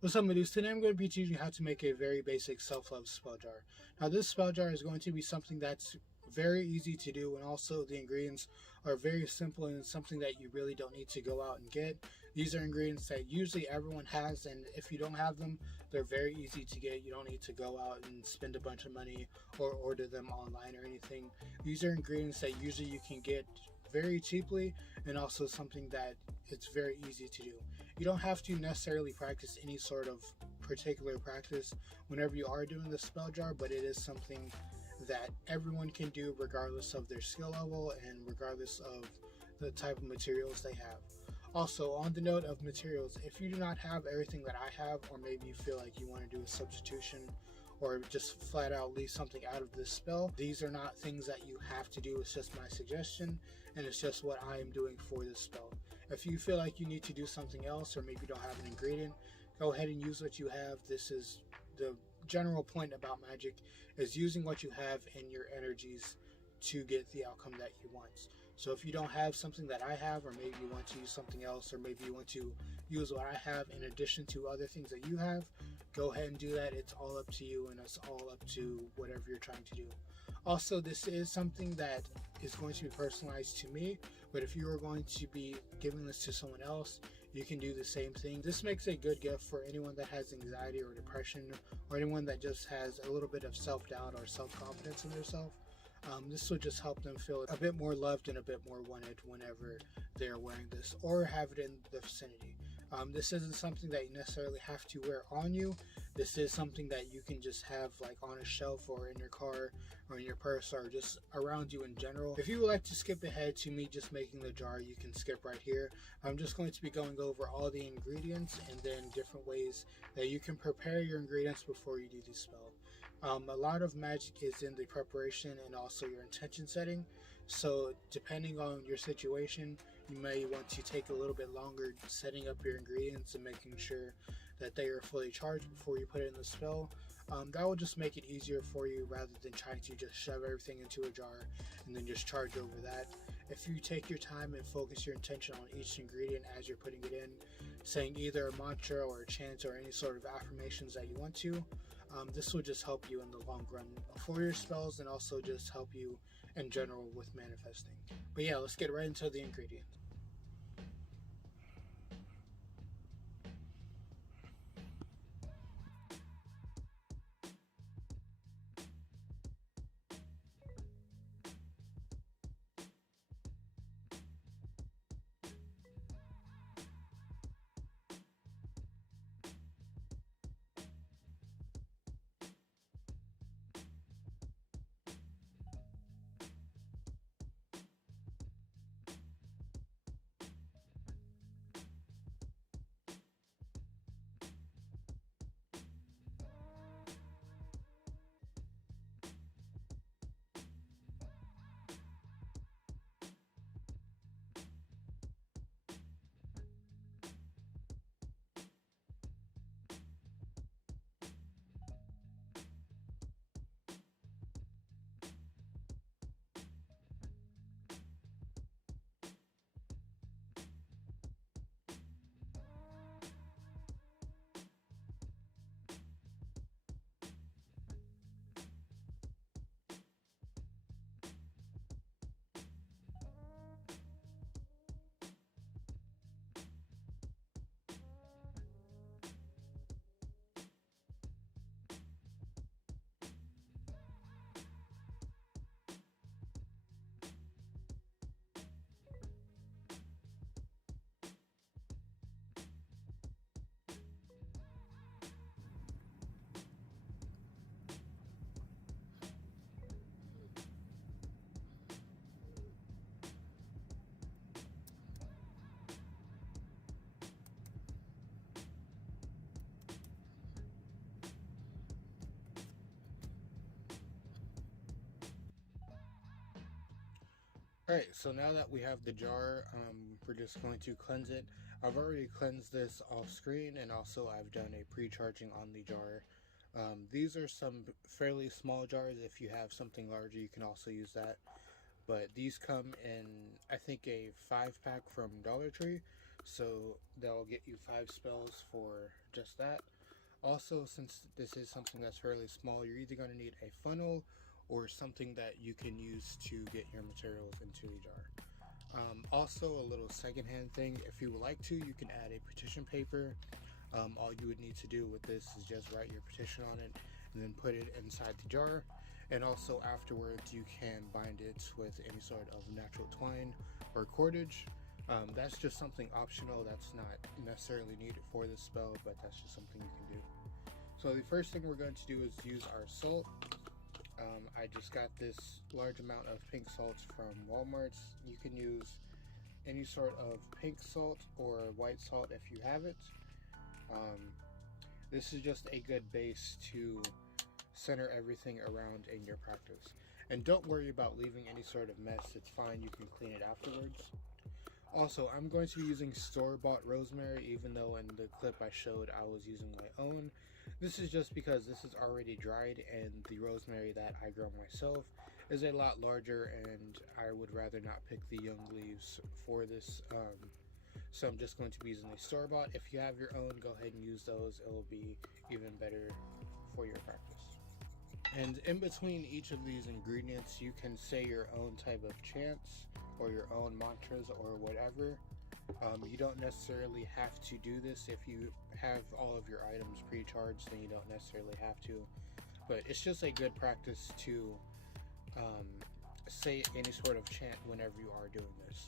What's up, my dudes? Today I'm going to be teaching you how to make a very basic self-love spell jar. Now this spell jar is going to be something that's very easy to do, and also the ingredients are very simple and something that you really don't need to go out and get. These are ingredients that usually everyone has, and if you don't have them, they're very easy to get. You don't need to go out and spend a bunch of money or order them online or anything. These are ingredients that usually you can get very cheaply, and also something that it's very easy to do. You don't have to necessarily practice any sort of particular practice whenever you are doing the spell jar, but it is something that everyone can do regardless of their skill level and regardless of the type of materials they have. Also, on the note of materials, if you do not have everything that I have, or maybe you feel like you want to do a substitution or just flat out leave something out of this spell, these are not things that you have to do. It's just my suggestion, and it's just what I am doing for this spell. If you feel like you need to do something else, or maybe you don't have an ingredient, go ahead and use what you have. This is the general point about magic, is using what you have and your energies to get the outcome that you want. So if you don't have something that I have, or maybe you want to use something else, or maybe you want to use what I have in addition to other things that you have, go ahead and do that. It's all up to you, and it's all up to whatever you're trying to do. Also, this is something that is going to be personalized to me, but if you are going to be giving this to someone else, you can do the same thing. This makes a good gift for anyone that has anxiety or depression, or anyone that just has a little bit of self-doubt or self-confidence in themselves. This will just help them feel a bit more loved and a bit more wanted whenever they're wearing this or have it in the vicinity. This isn't something that you necessarily have to wear on you. This is something that you can just have like on a shelf or in your car or in your purse or just around you in general. If you would like to skip ahead to me just making the jar, you can skip right here. I'm just going to be going over all the ingredients and then different ways that you can prepare your ingredients before you do the spell. A lot of magic is in the preparation and also your intention setting. So depending on your situation, you may want to take a little bit longer setting up your ingredients and making sure that they are fully charged before you put it in the spell. That will just make it easier for you rather than trying to just shove everything into a jar and then just charge over that. If you take your time and focus your intention on each ingredient as you're putting it in, saying either a mantra or a chant or any sort of affirmations that you want to, this will just help you in the long run for your spells, and also just help you in general with manifesting. But yeah, let's get right into the ingredients. Alright, so now that we have the jar, we're just going to cleanse it. I've already cleansed this off screen, and also I've done a pre-charging on the jar. These are some fairly small jars. If you have something larger, you can also use that. But these come in, I think, a 5-pack from Dollar Tree. So they'll get you 5 spells for just that. Also, since this is something that's fairly small, you're either going to need a funnel or something that you can use to get your materials into the jar. Also, a little secondhand thing, if you would like to, you can add a petition paper. All you would need to do with this is just write your petition on it and then put it inside the jar. And also afterwards you can bind it with any sort of natural twine or cordage. That's just something optional, that's not necessarily needed for this spell, but that's just something you can do. So the first thing we're going to do is use our salt. I just got this large amount of pink salt from Walmart. You can use any sort of pink salt or white salt if you have it. This is just a good base to center everything around in your practice. And don't worry about leaving any sort of mess, it's fine, you can clean it afterwards. Also, I'm going to be using store-bought rosemary, even though in the clip I showed I was using my own. This is just because this is already dried, and the rosemary that I grow myself is a lot larger, and I would rather not pick the young leaves for this. So I'm just going to be using a store-bought. If you have your own, go ahead and use those. It will be even better for your practice. And in between each of these ingredients, you can say your own type of chants or your own mantras or whatever. You don't necessarily have to do this. If you have all of your items pre-charged, then you don't necessarily have to. But it's just a good practice to say any sort of chant whenever you are doing this.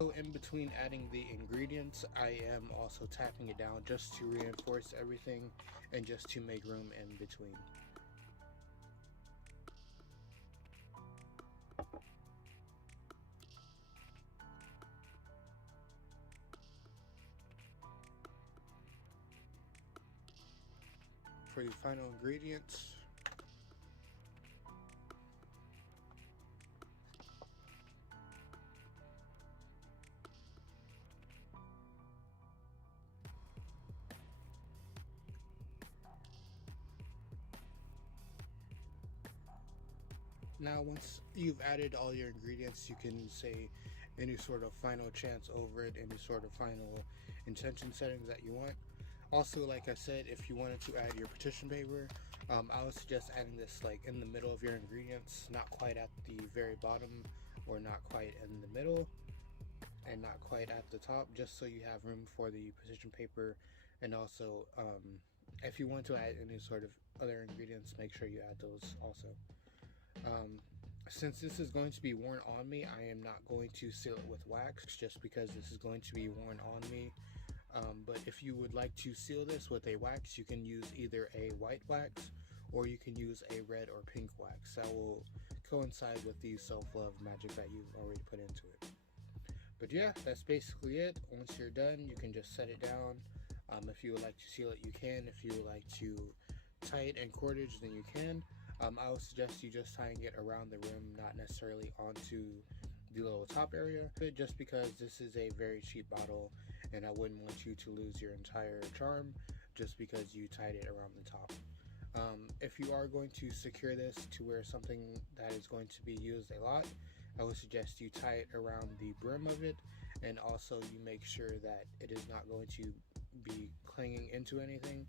So in between adding the ingredients, I am also tapping it down just to reinforce everything and just to make room in between. For the final ingredients, now once you've added all your ingredients, you can say any sort of final chants over it, any sort of final intention settings that you want. Also, like I said, if you wanted to add your petition paper, I would suggest adding this like in the middle of your ingredients, not quite at the very bottom or not quite in the middle and not quite at the top, just so you have room for the petition paper. And also, if you want to add any sort of other ingredients, make sure you add those also. Since this is going to be worn on me, I am not going to seal it with wax just because this is going to be worn on me. But if you would like to seal this with a wax, you can use either a white wax or you can use a red or pink wax. That will coincide with the self-love magic that you've already put into it. But yeah, that's basically it. Once you're done, you can just set it down. If you would like to seal it, you can. If you would like to tie it in cordage, then you can. I would suggest you just tying it around the rim, not necessarily onto the little top area, just because this is a very cheap bottle and I wouldn't want you to lose your entire charm just because you tied it around the top. If you are going to secure this to wear something that is going to be used a lot, I would suggest you tie it around the brim of it, and also you make sure that it is not going to be clinging into anything.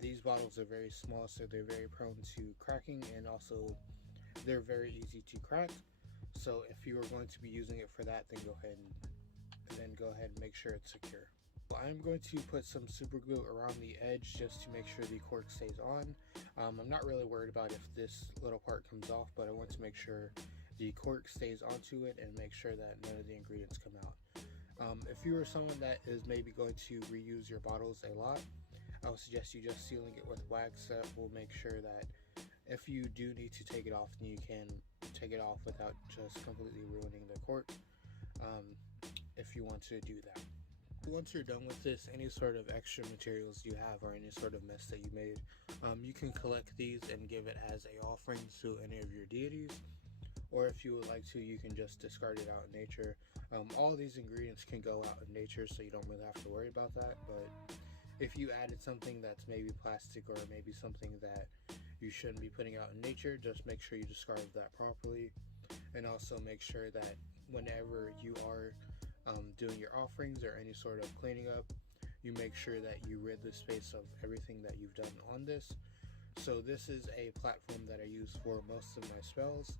These bottles are very small, so they're very prone to cracking, and also they're very easy to crack. So if you are going to be using it for that, then go ahead and make sure it's secure. Well, I'm going to put some super glue around the edge just to make sure the cork stays on. I'm not really worried about if this little part comes off, but I want to make sure the cork stays onto it and make sure that none of the ingredients come out. If you are someone that is maybe going to reuse your bottles a lot, I would suggest you just sealing it with wax. That will make sure that if you do need to take it off, then you can take it off without just completely ruining the cork, if you want to do that. Once you're done with this, any sort of extra materials you have or any sort of mess that you made, you can collect these and give it as a offering to any of your deities, or if you would like to, you can just discard it out in nature. All these ingredients can go out in nature, so you don't really have to worry about that, but if you added something that's maybe plastic or maybe something that you shouldn't be putting out in nature, just make sure you discard that properly. And also make sure that whenever you are doing your offerings or any sort of cleaning up, you make sure that you rid the space of everything that you've done on this. So this is a platform that I use for most of my spells.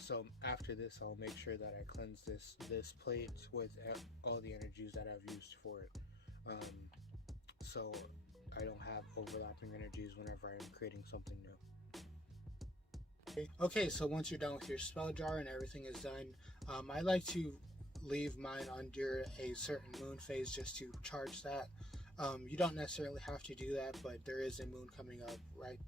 So after this, I'll make sure that I cleanse this plate with all the energies that I've used for it, so I don't have overlapping energies whenever I'm creating something new. Okay, so once you're done with your spell jar and everything is done, I like to leave mine under a certain moon phase just to charge that. You don't necessarily have to do that, but there is a moon coming up, right?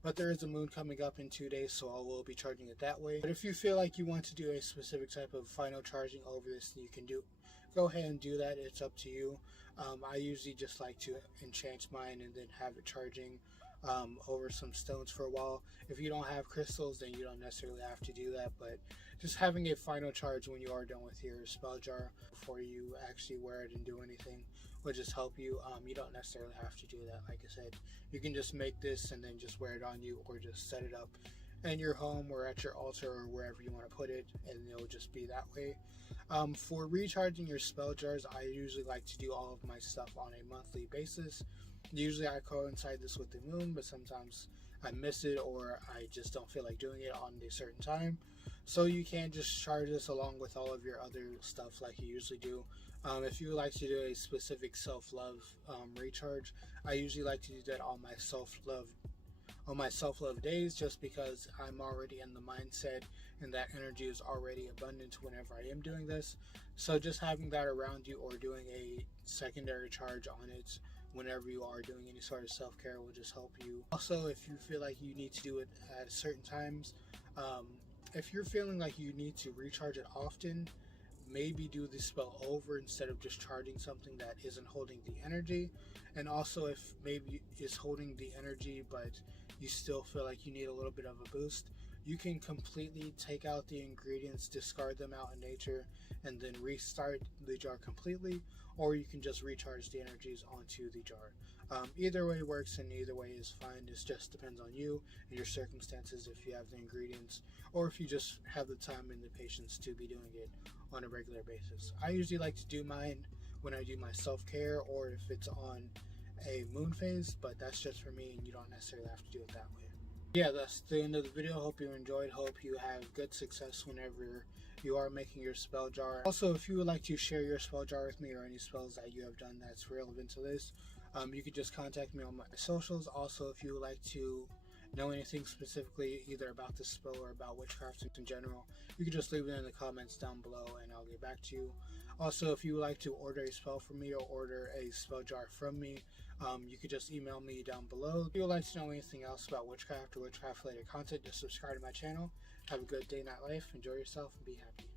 But there is a moon coming up in 2 days, so I will be charging it that way. But if you feel like you want to do a specific type of final charging over this, you can go ahead and do that. It's up to you. I usually just like to enchant mine and then have it charging over some stones for a while. If you don't have crystals, then you don't necessarily have to do that, but just having a final charge when you are done with your spell jar before you actually wear it and do anything will just help you. You don't necessarily have to do that. Like I said, you can just make this and then just wear it on you, or just set it up in your home or at your altar or wherever you want to put it, and it'll just be that way. For recharging your spell jars, I usually like to do all of my stuff on a monthly basis. Usually I coincide this with the moon, but sometimes I miss it or I just don't feel like doing it on a certain time. So you can just charge this along with all of your other stuff like you usually do. If you would like to do a specific self-love recharge, I usually like to do that on my self-love days, just because I'm already in the mindset and that energy is already abundant whenever I am doing this. So just having that around you or doing a secondary charge on it whenever you are doing any sort of self-care will just help you. Also, if you feel like you need to do it at certain times, if you're feeling like you need to recharge it often, maybe do the spell over instead of just charging something that isn't holding the energy. And also, if maybe it's holding the energy but you still feel like you need a little bit of a boost, you can completely take out the ingredients, discard them out in nature, and then restart the jar completely, or you can just recharge the energies onto the jar. Either way works and either way is fine. It just depends on you and your circumstances, if you have the ingredients or if you just have the time and the patience to be doing it on a regular basis. I usually like to do mine when I do my self-care or if it's on a moon phase, but that's just for me and you don't necessarily have to do it that way. Yeah, that's the end of the video. Hope you enjoyed. Hope you have good success whenever you are making your spell jar. Also, if you would like to share your spell jar with me or any spells that you have done that's relevant to this, you could just contact me on my socials. Also, if you would like to know anything specifically either about this spell or about witchcraft in general, you can just leave it in the comments down below and I'll get back to you. Also, if you would like to order a spell from me or order a spell jar from me, you could just email me down below. If you would like to know anything else about witchcraft or witchcraft related content, just subscribe to my channel. Have a good day, night, life. Enjoy yourself and be happy.